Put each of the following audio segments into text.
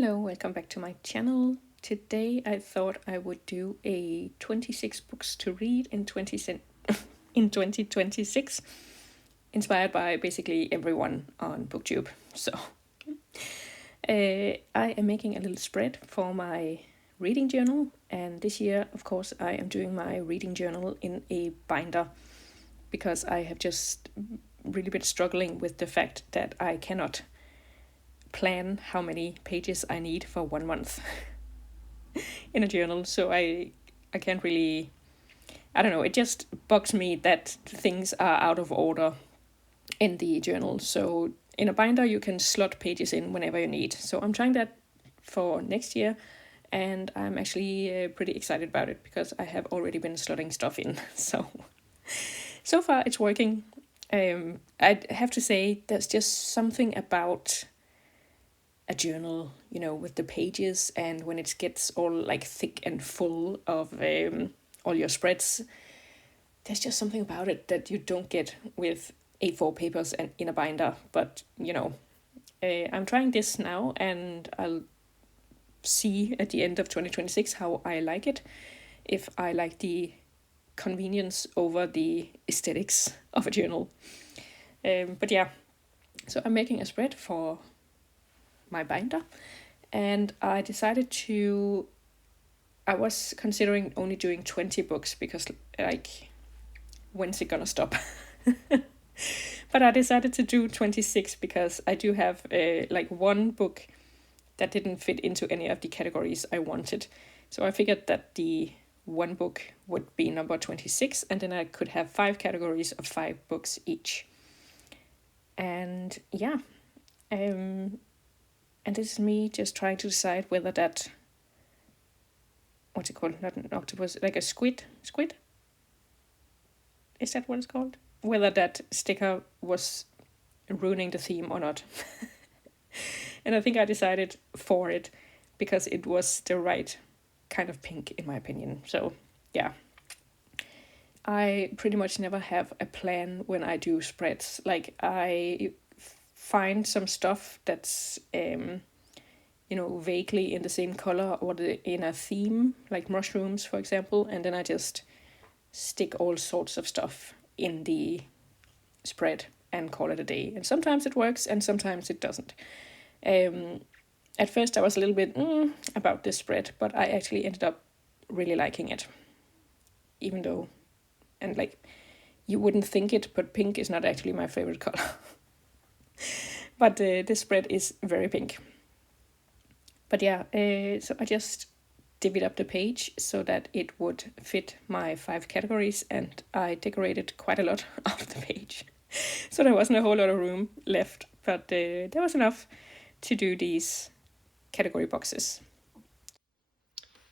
Hello, welcome back to my channel. Today I thought I would do a 26 books to read in 2026, inspired by basically everyone on BookTube. So I am making a little spread for my reading journal, and this year, of course, I am doing my reading journal in a binder because I have just really been struggling with the fact that I cannot plan how many pages I need for 1 month in a journal. So I can't really, I don't know, it just bugs me that things are out of order in the journal. So in a binder you can slot pages in whenever you need. So I'm trying that for next year, and I'm actually pretty excited about it because I have already been slotting stuff in. So far it's working. I have to say there's just something about a journal, you know, with the pages, and when it gets all like thick and full of all your spreads, there's just something about it that you don't get with A4 papers and in a binder. But you know, I'm trying this now, and I'll see at the end of 2026 how I like it, if I like the convenience over the aesthetics of a journal. But yeah, so I'm making a spread for my binder, and I decided I was considering only doing 20 books because, like, when's it gonna stop? But I decided to do 26 because I do have like one book that didn't fit into any of the categories I wanted. So I figured that the one book would be number 26, and then I could have 5 categories of 5 books each. And yeah, and this is me just trying to decide whether that, what's it called? Not an octopus, like a squid? Squid? Is that what it's called? Whether that sticker was ruining the theme or not. And I think I decided for it because it was the right kind of pink, in my opinion. So yeah, I pretty much never have a plan when I do spreads. Like, I find some stuff that's vaguely in the same color or in a theme, like mushrooms, for example, and then I just stick all sorts of stuff in the spread and call it a day. And sometimes it works and sometimes it doesn't. At first I was a little bit about this spread, but I actually ended up really liking it. Even though, and like, you wouldn't think it, but pink is not actually my favorite color. But this spread is very pink. But yeah, so I just divvied up the page so that it would fit my 5 categories, and I decorated quite a lot of the page. So there wasn't a whole lot of room left, but there was enough to do these category boxes.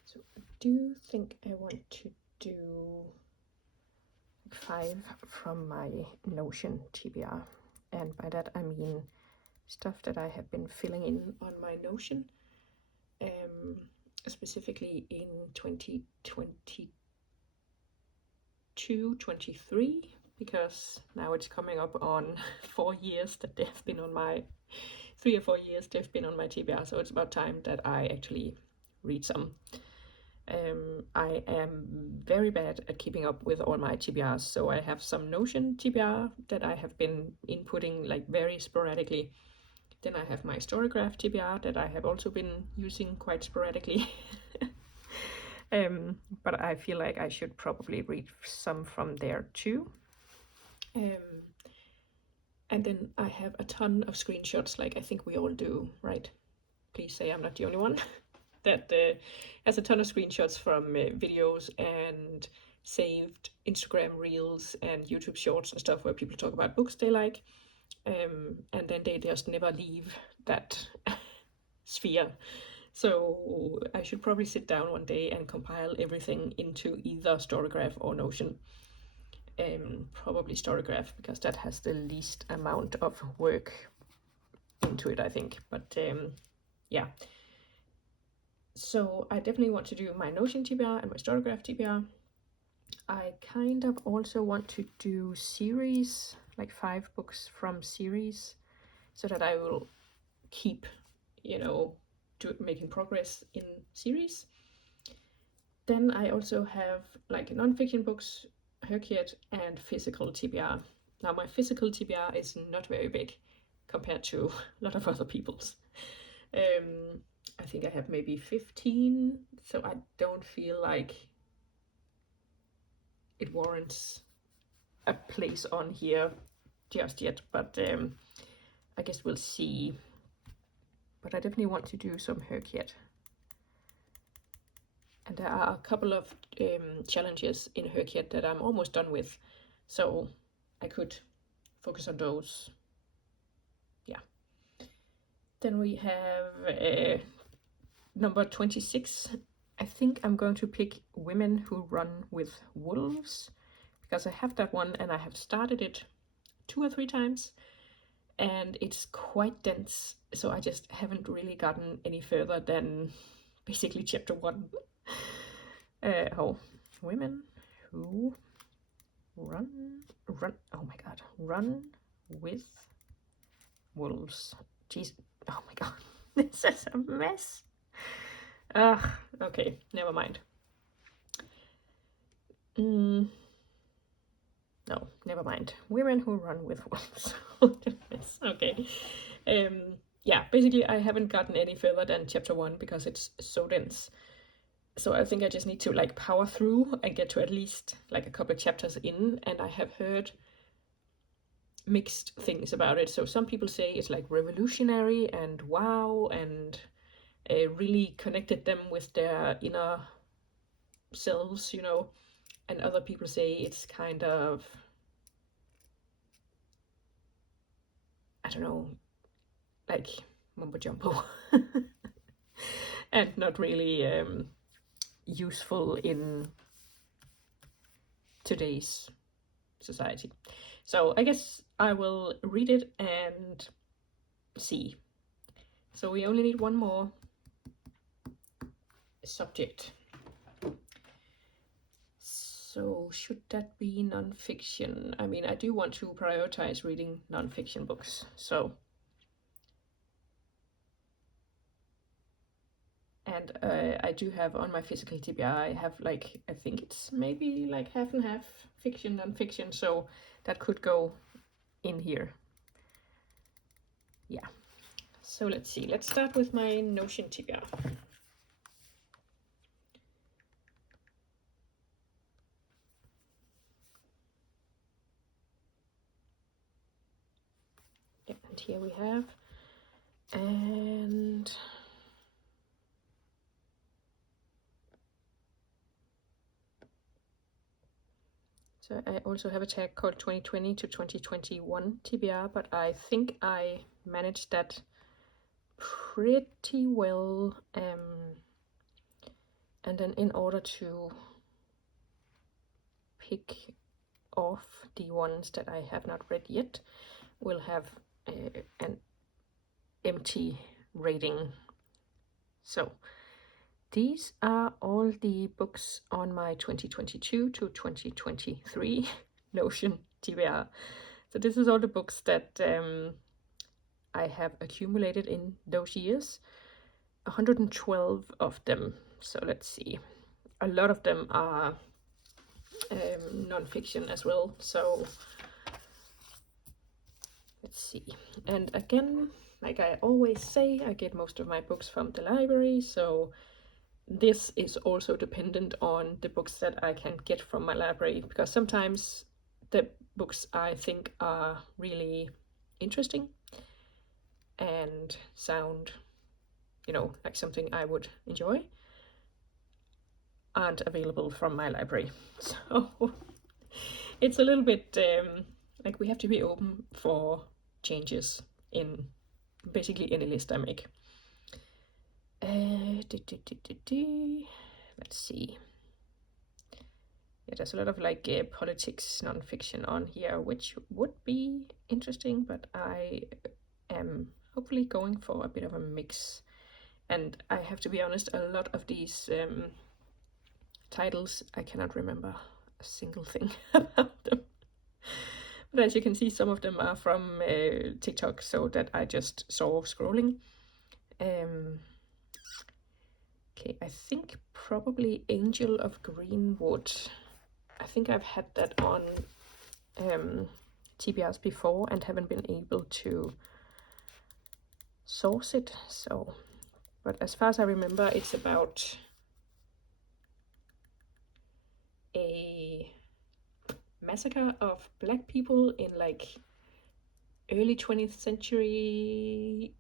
So I do think I want to do 5 from my Notion TBR. And by that I mean stuff that I have been filling in on my Notion, specifically in 2022-23, because now it's coming up on 4 years that they've been on my 3 or 4 years they've been on my TBR, so it's about time that I actually read some. I am very bad at keeping up with all my TBRs, so I have some Notion TBR that I have been inputting like very sporadically. Then I have my Storygraph TBR that I have also been using quite sporadically. But I feel like I should probably read some from there too. And then I have a ton of screenshots, like I think we all do, right? Please say I'm not the only one. That has a ton of screenshots from videos and saved Instagram reels and YouTube shorts and stuff where people talk about books they like. And then they just never leave that sphere. So I should probably sit down one day and compile everything into either Storygraph or Notion. Probably Storygraph, because that has the least amount of work into it, I think. But yeah. So I definitely want to do my Notion TBR and my Storygraph TBR. I kind of also want to do series, like 5 books from series, so that I will keep, making progress in series. Then I also have like non-fiction books, Herkiet, and physical TBR. Now my physical TBR is not very big compared to a lot of other people's. I think I have maybe 15, so I don't feel like it warrants a place on here just yet, but I guess we'll see. But I definitely want to do some Herkiet. And there are a couple of challenges in Herkiet that I'm almost done with, so I could focus on those. Yeah. Then we have number 26. I think I'm going to pick Women Who Run with Wolves, because I have that one and I have started it 2 or 3 times, and it's quite dense, so I just haven't really gotten any further than basically chapter 1. Women Who Run, oh my god, Run with Wolves. Jeez, oh my god, this is a mess. Okay, never mind. No, never mind. Women Who Run with Wolves. Okay. Yeah, basically I haven't gotten any further than chapter 1 because it's so dense. So I think I just need to like power through and get to at least like a couple of chapters in, and I have heard mixed things about it. So some people say it's like revolutionary and wow, and really connected them with their inner selves, you know, and other people say it's kind of, I don't know, like mumbo jumbo and not really useful in today's society. So I guess I will read it and see. So we only need one more subject. So should that be non-fiction? I mean, I do want to prioritize reading non-fiction books, so. And I do have on my physical TBR, I have like, I think it's maybe like half and half fiction, non-fiction, so that could go in here. Yeah, so let's see. Let's start with my Notion TBR. Yeah, and here we have, and so I also have a tag called 2020 to 2021 TBR, but I think I managed that pretty well. And then in order to pick off the ones that I have not read yet, we'll have an empty rating. So these are all the books on my 2022 to 2023 Notion TBR. So this is all the books that I have accumulated in those years. 112 of them. So let's see. A lot of them are non-fiction as well. So let's see. And again, like I always say, I get most of my books from the library, so this is also dependent on the books that I can get from my library, because sometimes the books I think are really interesting and sound, you know, like something I would enjoy, aren't available from my library. So it's a little bit like we have to be open for changes in basically any list I make. Let's see. Yeah, there's a lot of like politics non-fiction on here, which would be interesting, but I am hopefully going for a bit of a mix. And I have to be honest, a lot of these titles, I cannot remember a single thing about them. But as you can see, some of them are from TikTok, so that I just saw scrolling. Okay, I think probably Angel of Greenwood. I think I've had that on TBRs before and haven't been able to source it. So, but as far as I remember, it's about a massacre of black people in like early 20th century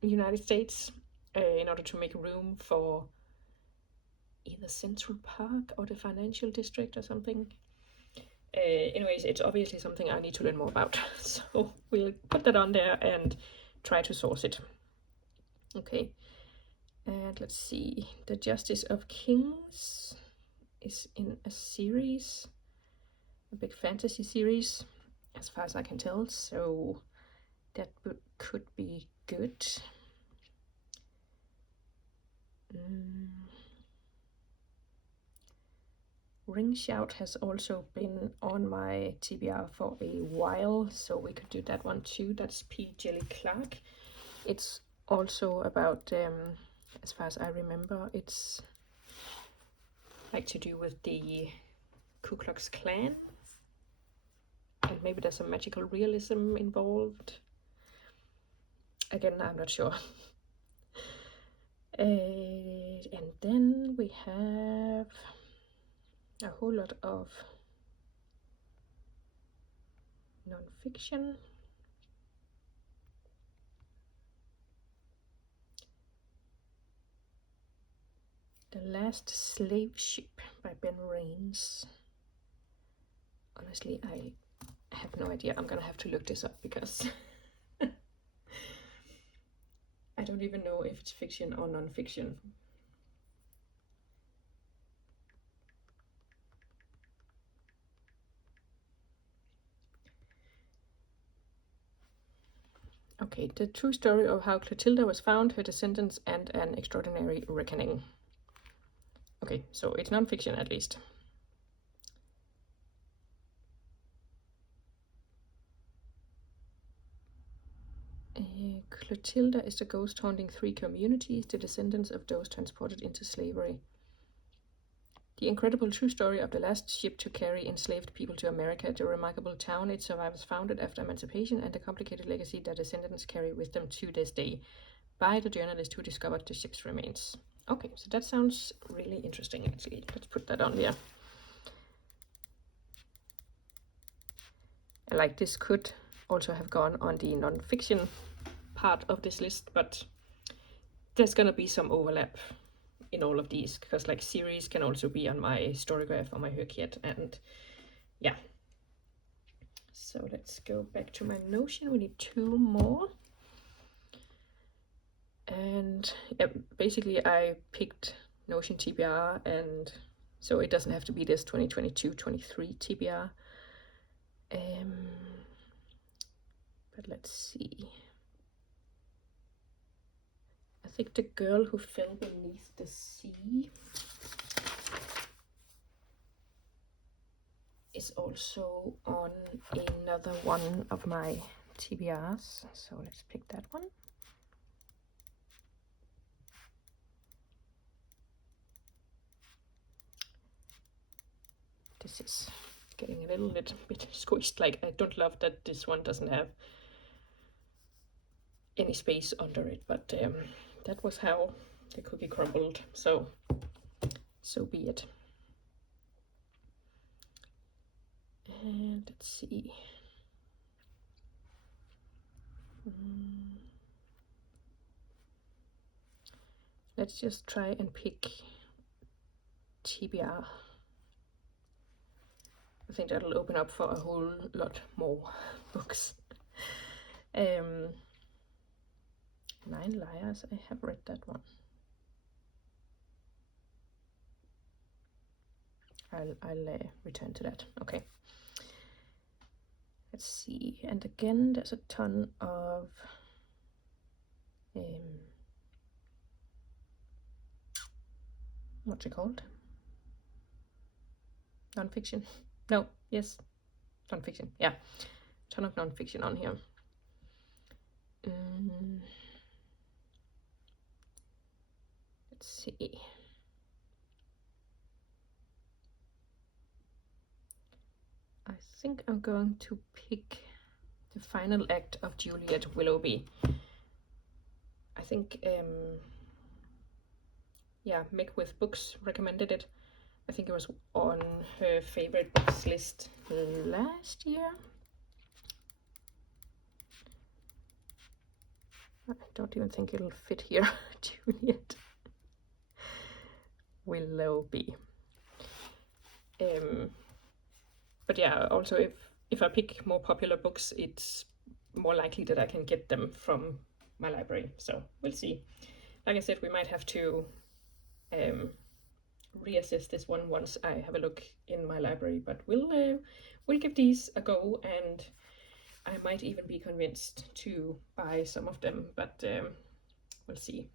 United States in order to make room for either Central Park or the financial district or something. Anyways, it's obviously something I need to learn more about, so we'll put that on there and try to source it. Okay, and let's see. The Justice of Kings is in a series, a big fantasy series, as far as I can tell, so that could be good. Ring Shout has also been on my TBR for a while, so we could do that one too. That's P. Jelly Clark. It's also about, as far as I remember, it's like to do with the Ku Klux Klan. And maybe there's some magical realism involved. Again, I'm not sure. And then we have a whole lot of non-fiction. The Last Slave Ship by Ben Raines. Honestly, I have no idea. I'm gonna have to look this up because I don't even know if it's fiction or non-fiction. Okay, the true story of how Clotilda was found, her descendants, and an extraordinary reckoning. Okay, so it's non-fiction at least. Clotilda is the ghost haunting 3 communities, the descendants of those transported into slavery. The incredible true story of the last ship to carry enslaved people to America, the remarkable town its survivors founded after emancipation, and the complicated legacy their descendants carry with them to this day, by the journalist who discovered the ship's remains. Okay, so that sounds really interesting, actually. Let's put that on there. And like, this could also have gone on the non-fiction part of this list, but there's gonna be some overlap in all of these, because like series can also be on my Storygraph or my Herkiet, and yeah. So let's go back to my Notion. We need 2 more. And yeah, basically I picked Notion TBR, and so it doesn't have to be this 2022-23 TBR. But let's see. I think The Girl Who Fell Beneath the Sea is also on another one of my TBRs. So let's pick that one. This is getting a little bit squished. Like, I don't love that this one doesn't have any space under it, but that was how the cookie crumbled, so be it. And let's see. Let's just try and pick TBR. I think that'll open up for a whole lot more books. 9 Liars, I have read that one. I'll return to that. Okay. Let's see. And again, there's a ton of what's it called? Non-fiction. No, yes, non-fiction. Yeah, ton of non-fiction on here. Let's see. I think I'm going to pick The Final Act of Juliet Willoughby. I think, yeah, Meg with Books recommended it. I think it was on her favorite books list last year. I don't even think it'll fit here. Juliet Willoughby. But yeah, also if I pick more popular books, it's more likely that I can get them from my library. So we'll see. Like I said, we might have to reassess this one once I have a look in my library, but we'll give these a go, and I might even be convinced to buy some of them, but we'll see.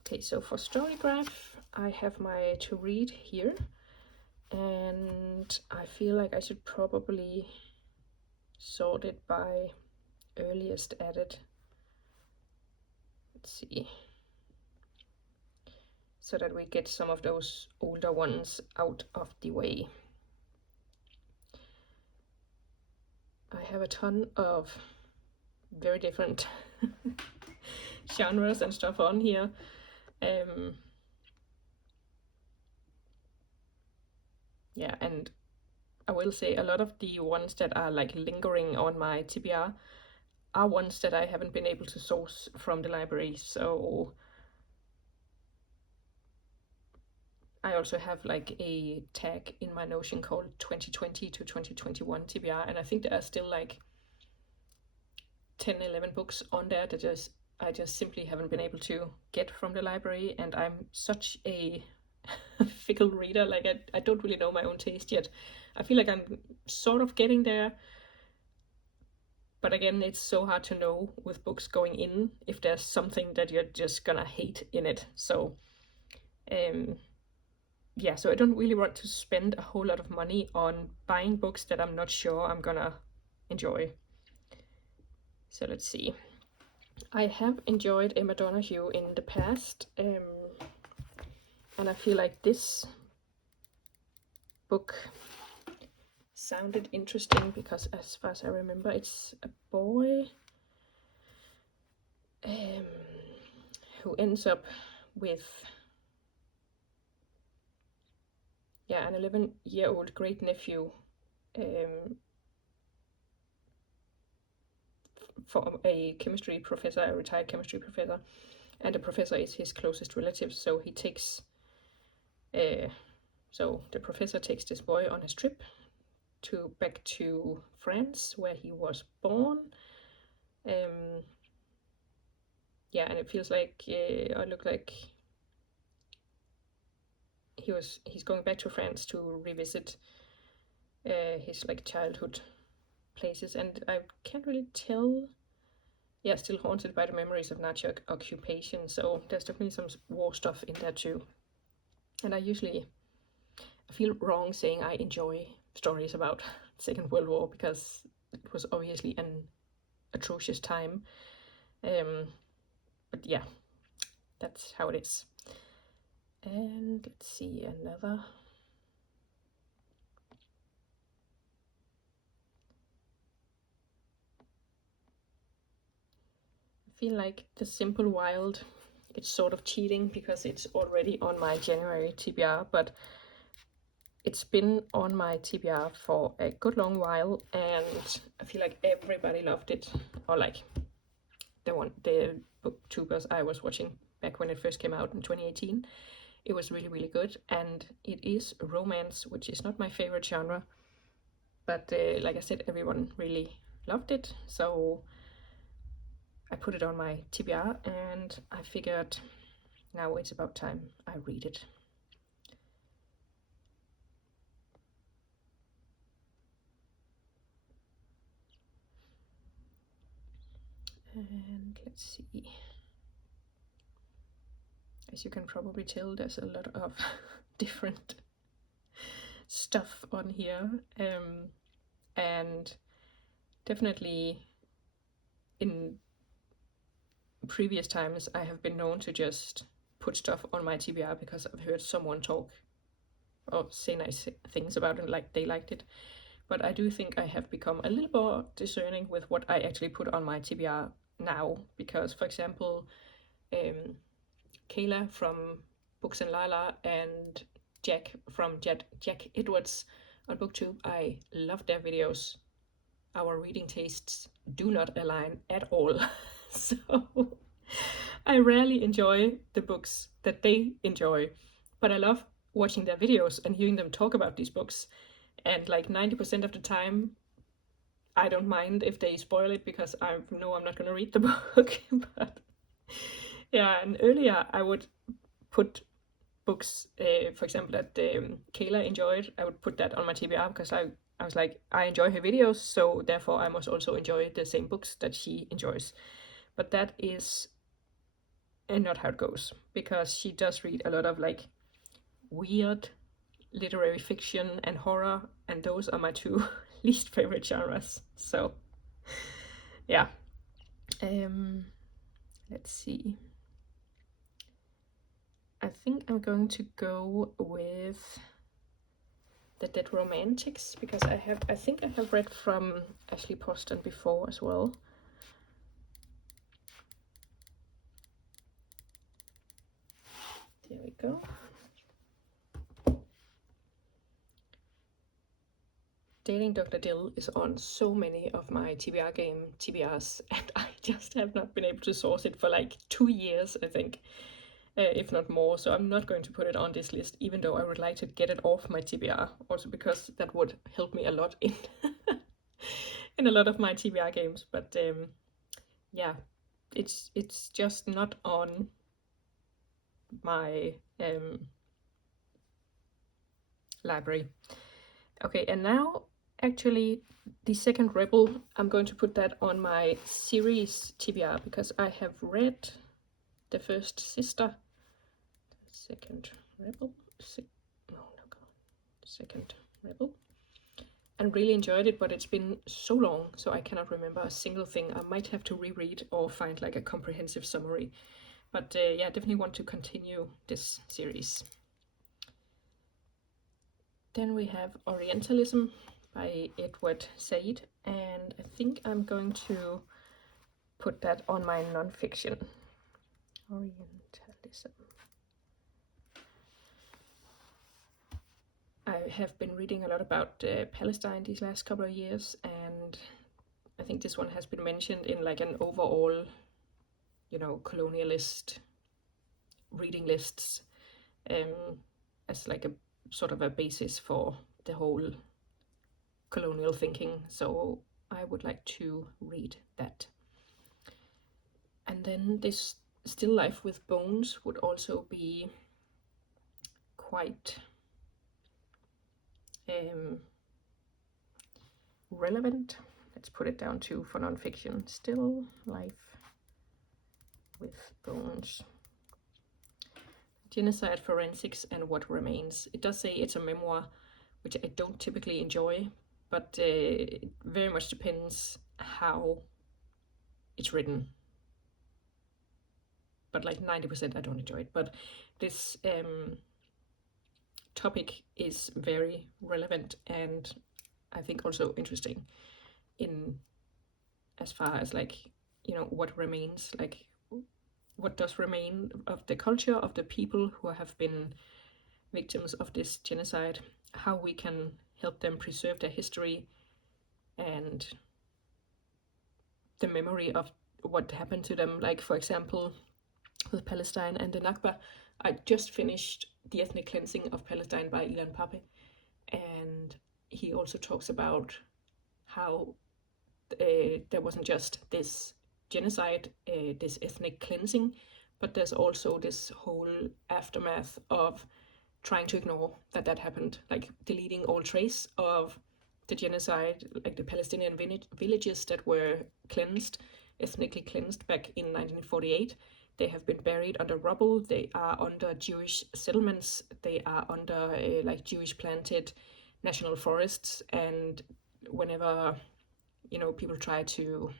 Okay, so for Storygraph, I have my to read here, and I feel like I should probably sort it by earliest added. Let's see. So that we get some of those older ones out of the way. I have a ton of very different genres and stuff on here. Yeah, and I will say a lot of the ones that are like lingering on my TBR are ones that I haven't been able to source from the library. So I also have like a tag in my Notion called 2020 to 2021 TBR, and I think there are still like 10, 11 books on there that I just simply haven't been able to get from the library, and I'm such a fickle reader. Like I don't really know my own taste yet. I feel like I'm sort of getting there, but again, it's so hard to know with books going in if there's something that you're just gonna hate in it. So yeah, so I don't really want to spend a whole lot of money on buying books that I'm not sure I'm gonna enjoy. So let's see. I have enjoyed Emma Donoghue in the past, and I feel like this book sounded interesting because, as far as I remember, it's a boy who ends up with an 11-year-old great nephew for a chemistry professor, a retired chemistry professor, and the professor is his closest relative. So he takes, so the professor takes this boy on his trip back to France, where he was born. Yeah, and it feels like I look like he's going back to France to revisit his like childhood places, and I can't really tell. Yeah, still haunted by the memories of Nazi occupation, so there's definitely some war stuff in there too. And I feel wrong saying I enjoy stories about Second World War, because it was obviously an atrocious time. But yeah, that's how it is. And let's see, another. I feel like The Simple Wild, it's sort of cheating because it's already on my January TBR, but it's been on my TBR for a good long while, and I feel like everybody loved it, or like the booktubers I was watching back when it first came out in 2018. It was really, really good, and it is romance, which is not my favorite genre, but like I said, everyone really loved it, so I put it on my TBR, and I figured now it's about time I read it. And let's see. As you can probably tell, there's a lot of different stuff on here, and definitely in previous times I have been known to just put stuff on my TBR because I've heard someone talk or say nice things about it, like they liked it. But I do think I have become a little more discerning with what I actually put on my TBR now, because, for example, Kayla from Books and Lala and Jack from Jack Edwards on BookTube, I love their videos. Our reading tastes do not align at all. So I rarely enjoy the books that they enjoy, but I love watching their videos and hearing them talk about these books. And like 90% of the time, I don't mind if they spoil it because I know I'm not going to read the book. But yeah, and earlier I would put books, for example, that Kayla enjoyed. I would put that on my TBR because I was like, I enjoy her videos, so therefore I must also enjoy the same books that she enjoys. But that is not how it goes, because she does read a lot of like weird literary fiction and horror, and those are my two least favorite genres. So yeah. Let's see. I think I'm going to go with The Dead Romantics, because I think I have read from Ashley Poston before as well. There we go. Dating Dr. Dill is on so many of my TBR game TBRs, and I just have not been able to source it for like 2 years, I think, if not more. So I'm not going to put it on this list, even though I would like to get it off my TBR, also because that would help me a lot in in a lot of my TBR games. But yeah, it's just not on my library. Okay, and now actually the second Rebel, I'm going to put that on my series TBR because I have read the first Sister, second Rebel, second Rebel, and really enjoyed it, but it's been so long, so I cannot remember a single thing. I might have to reread or find like a comprehensive summary. But yeah, definitely want to continue this series. Then we have Orientalism by Edward Said, and I think I'm going to put that on my non-fiction. Orientalism. I have been reading a lot about Palestine these last couple of years, and I think this one has been mentioned in like an overall, colonialist reading lists, as like a sort of a basis for the whole colonial thinking. So I would like to read that. And then this Still Life with Bones would also be quite relevant. Let's put it down to for nonfiction. Still Life with Bones. Genocide, Forensics, and What Remains. It does say it's a memoir, which I don't typically enjoy, but it very much depends how it's written. But like 90% I don't enjoy it. But this topic is very relevant and I think also interesting in as far as like, what remains, like what does remain of the culture of the people who have been victims of this genocide, how we can help them preserve their history and the memory of what happened to them. Like, for example, with Palestine and the Nakba, I just finished The Ethnic Cleansing of Palestine by Ilan Pappé, and he also talks about how there wasn't just this genocide, this ethnic cleansing, but there's also this whole aftermath of trying to ignore that happened, like deleting all trace of the genocide, like the Palestinian villages that were ethnically cleansed back in 1948. They have been buried under rubble. They are under Jewish settlements. They are under like Jewish planted national forests. And whenever people try to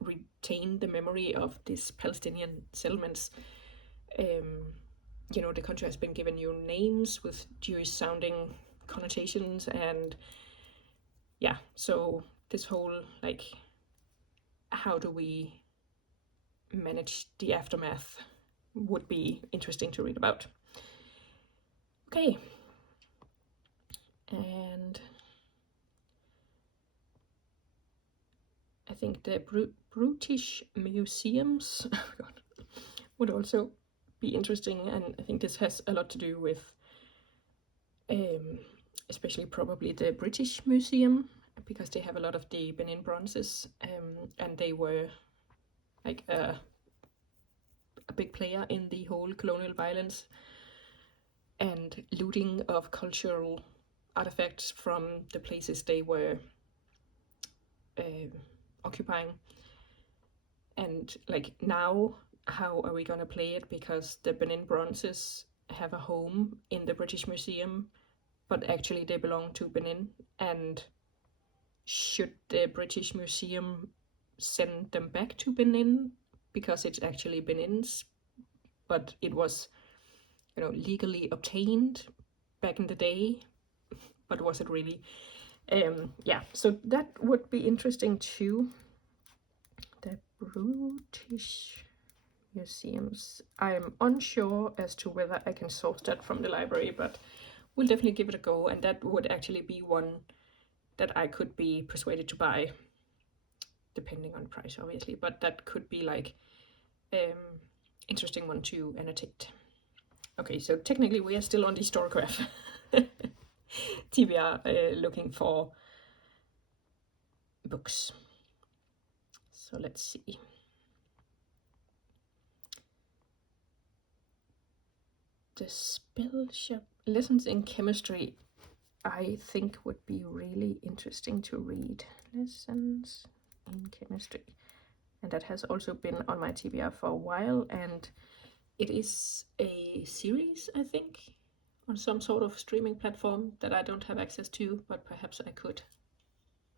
retain the memory of these Palestinian settlements. The country has been given new names with Jewish sounding connotations, and yeah, so this whole, like, how do we manage the aftermath would be interesting to read about. Okay. And I think the British museums would also be interesting, and I think this has a lot to do with especially probably the British Museum, because they have a lot of the Benin bronzes, and they were like a big player in the whole colonial violence and looting of cultural artifacts from the places they were occupying. And like, now, how are we gonna play it? Because the Benin bronzes have a home in the British Museum, but actually they belong to Benin. And should the British Museum send them back to Benin because it's actually Benin's, but it was, legally obtained back in the day, but was it really? Yeah, so that would be interesting too. The British museums. I'm unsure as to whether I can source that from the library, but we'll definitely give it a go, and that would actually be one that I could be persuaded to buy, depending on price, obviously, but that could be like interesting one to annotate. Okay, so technically we are still on the Storycraft TBR, looking for books. So let's see. The spell shop lessons in chemistry, I think would be really interesting to read. Lessons in chemistry. And that has also been on my TBR for a while, and it is a series, I think, on some sort of streaming platform that I don't have access to, but perhaps I could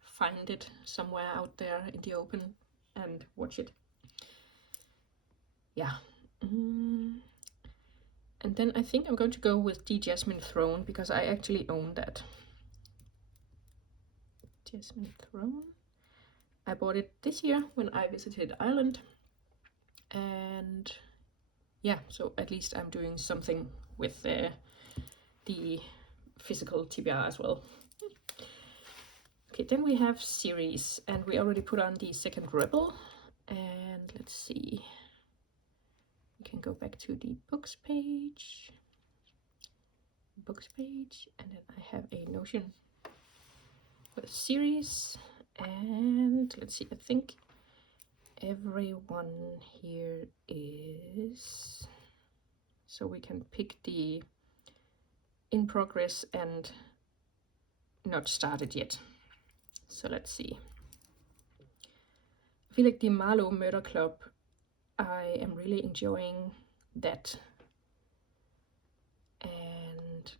find it somewhere out there in the open and watch it. Yeah. And then I think I'm going to go with The Jasmine Throne, because I actually own that. Jasmine Throne. I bought it this year when I visited Ireland. And yeah, so at least I'm doing something with the physical TBR as well. Okay, then we have series, and we already put on the second Rebel. And let's see. We can go back to the books page. And then I have a Notion for the series. And let's see, I think everyone here is, so we can pick the in progress and not started yet. So let's see. I feel like the Marlowe Murder Club, I am really enjoying that. And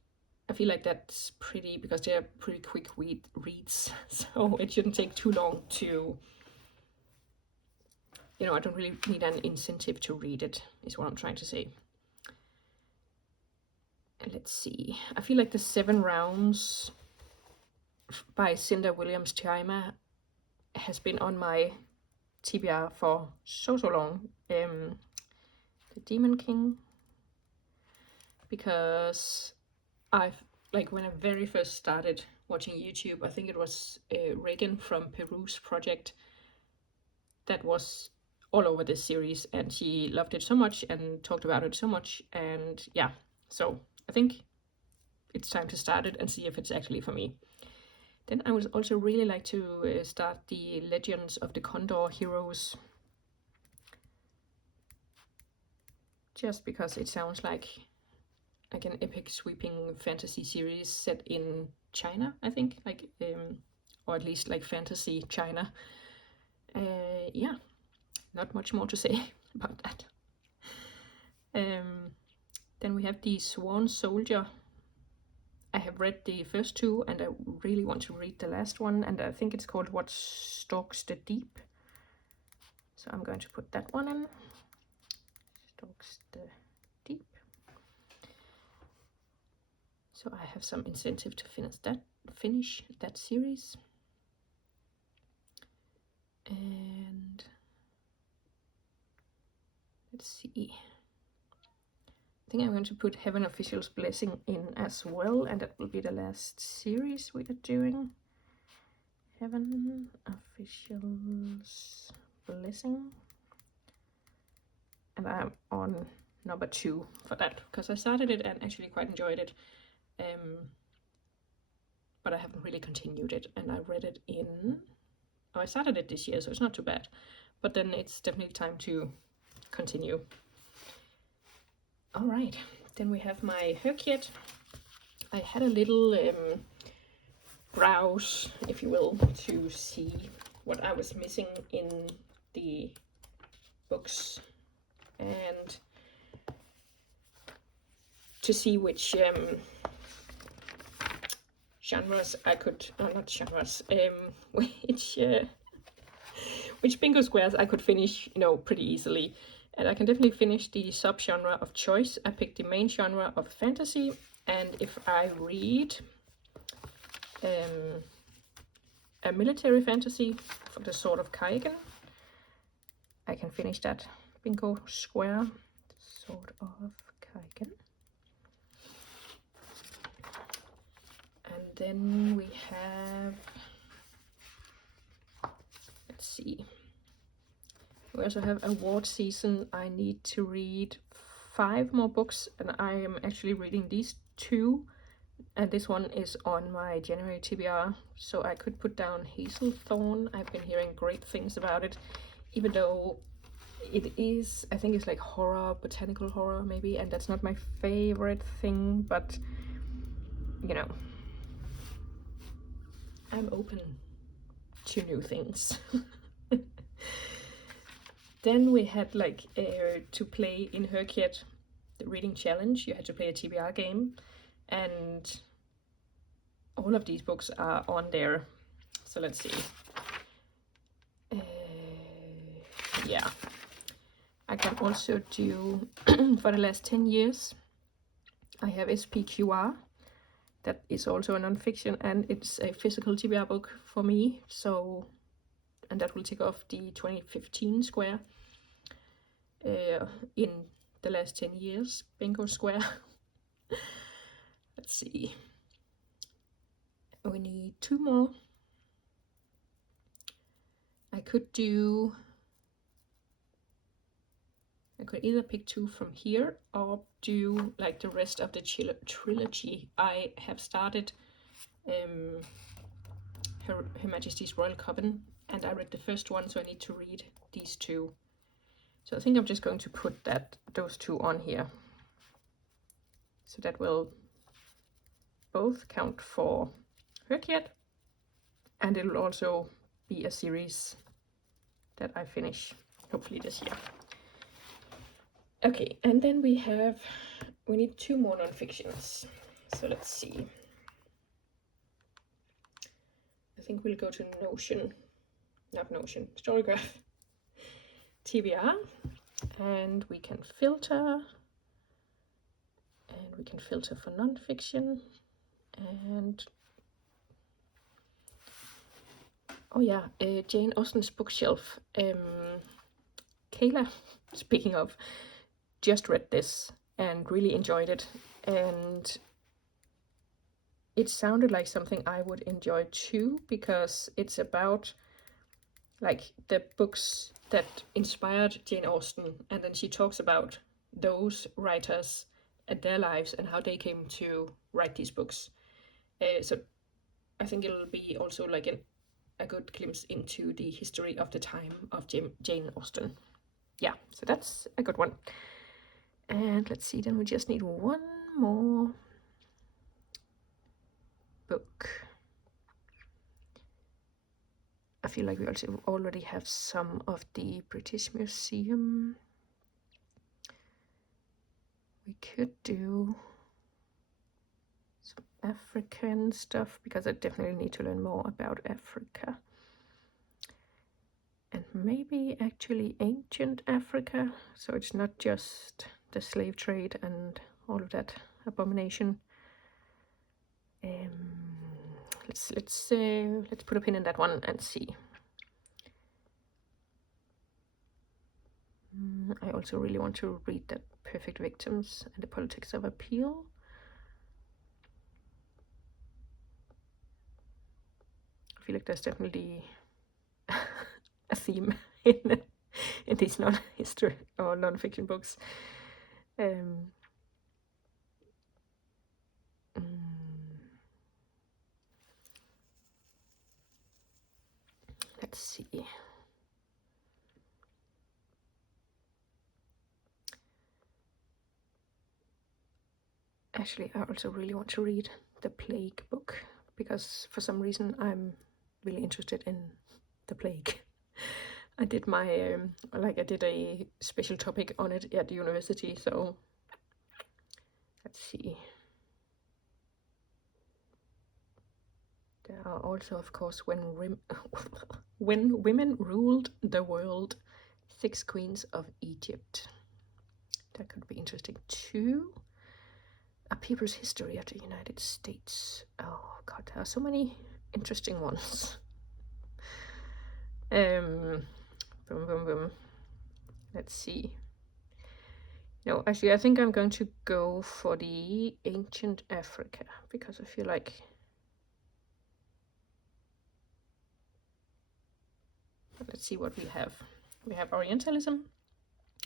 I feel like that's pretty, because they're pretty quick reads, so it shouldn't take too long to, I don't really need an incentive to read it, is what I'm trying to say. And let's see. I feel like the 7 Rounds by Cinda Williams-Chiama has been on my TBR for so long. The Demon King, because I've, like, when I very first started watching YouTube, I think it was Reagan from Peru's project that was all over this series, and she loved it so much and talked about it so much, and yeah, so I think it's time to start it and see if it's actually for me. Then I would also really like to start the Legends of the Condor Heroes, just because it sounds like an epic sweeping fantasy series set in China, I think, like, or at least like fantasy China. Yeah, not much more to say about that. Then we have the Swan Soldier. I have read the first 2, and I really want to read the last one, and I think it's called What Stalks the Deep. So I'm going to put that one in. Stalks the Deep. So I have some incentive to finish that series. And let's see. I think I'm going to put Heaven Official's Blessing in as well, and that will be the last series we are doing. Heaven Official's Blessing. And I'm on number 2 for that, because I started it and actually quite enjoyed it. But I haven't really continued it, and I read it I started it this year, so it's not too bad. But then it's definitely time to continue. All right, then we have my Herkiet. I had a little browse, if you will, to see what I was missing in the books and to see which genres I could, not genres, which bingo squares I could finish, pretty easily. And I can definitely finish the subgenre of choice. I picked the main genre of fantasy, and if I read a military fantasy from the Sword of Kaigen, I can finish that bingo square. Sword of Kaigen. And then we have, let's see, we also have award season. I need to read 5 more books, and I am actually reading these 2, and this one is on my January TBR, so I could put down Hazelthorn. I've been hearing great things about it, even though it is, I think it's like horror, botanical horror maybe, and that's not my favorite thing, but I'm open to new things. Then we had to play in Herkiet, the reading challenge. You had to play a TBR game, and all of these books are on there. So let's see. Yeah, I can also do for the last 10 years. I have SPQR. That is also a non-fiction, and it's a physical TBR book for me. So, and that will tick off the 2015 square in the last 10 years bingo square. Let's see. We need 2 more. I could either pick 2 from here or do like the rest of the trilogy. I have started Her Majesty's Royal Coven, and I read the first one, so I need to read these 2. So I think I'm just going to put those 2 on here. So that will both count for Herkiet, and it will also be a series that I finish hopefully this year. Okay, and then we need 2 more non-fictions. So let's see. I think we'll go to Storygraph TBR, and we can filter. And we can filter for non-fiction. And oh yeah, Jane Austen's bookshelf. Kayla, speaking of, just read this and really enjoyed it, and it sounded like something I would enjoy too, because it's about like the books that inspired Jane Austen, and then she talks about those writers and their lives and how they came to write these books. So I think it'll be also like a good glimpse into the history of the time of Jane Austen. Yeah, so that's a good one. And let's see, then we just need 1 more book. I feel like we also already have some of the British Museum. We could do some African stuff, because I definitely need to learn more about Africa. and maybe actually ancient Africa, so it's not just the slave trade and all of that abomination. Let's put a pin in that one and see. I also really want to read The Perfect Victims and the Politics of Appeal. I feel like there's definitely a theme in these non-history or non-fiction books. Let's see. Actually, I also really want to read the Plague book, because for some reason I'm really interested in the plague. I did my I did a special topic on it at the university, so let's see. There are also, of course, when women ruled the world, 6 Queens of Egypt. That could be interesting too. A People's History of the United States. Oh god, there are so many interesting ones. Boom, boom, boom. Let's see. No, actually, I think I'm going to go for the Ancient Africa, because I feel like... Let's see what we have. We have Orientalism,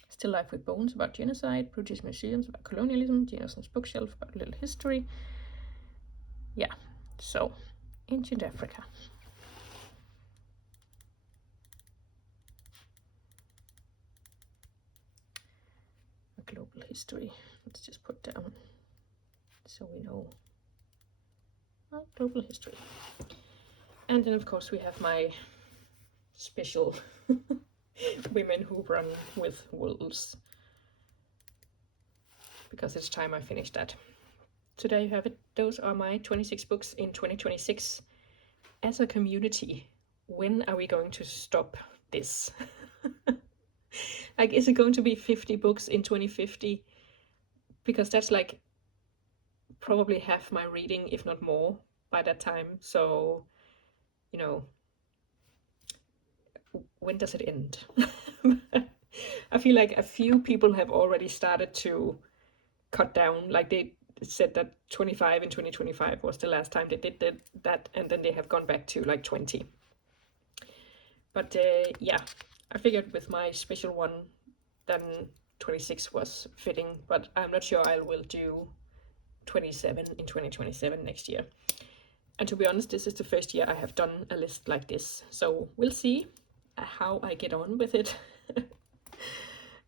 Still Life with Bones about genocide, British Museums about colonialism, Jane Austen's bookshelf about little history. Yeah, so Ancient Africa. A global history. Let's just put down so we know. Global history. And then, of course, we have my special Women Who Run with Wolves, because it's time I finished that. So there you have it. Those are my 26 books in 2026. As a community, when are we going to stop this? Like, is it going to be 50 books in 2050? Because that's like probably half my reading, if not more, by that time. So, you know, when does it end? I feel like a few people have already started to cut down. Like, they said that 25 in 2025 was the last time they did that, and then they have gone back to like 20. But yeah, I figured with my special one, then 26 was fitting, but I'm not sure I will do 27 in 2027 next year. And to be honest, this is the first year I have done a list like this, so we'll see how I get on with it.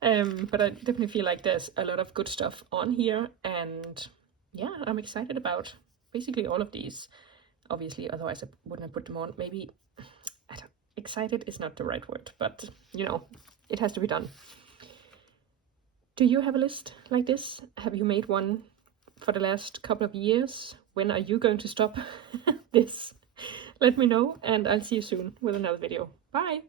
But I definitely feel like there's a lot of good stuff on here, and yeah, I'm excited about basically all of these. Obviously, otherwise I wouldn't have put them on. Maybe, excited is not the right word, but you know, it has to be done. Do you have a list like this? Have you made one for the last couple of years? When are you going to stop this? Let me know, and I'll see you soon with another video. Bye!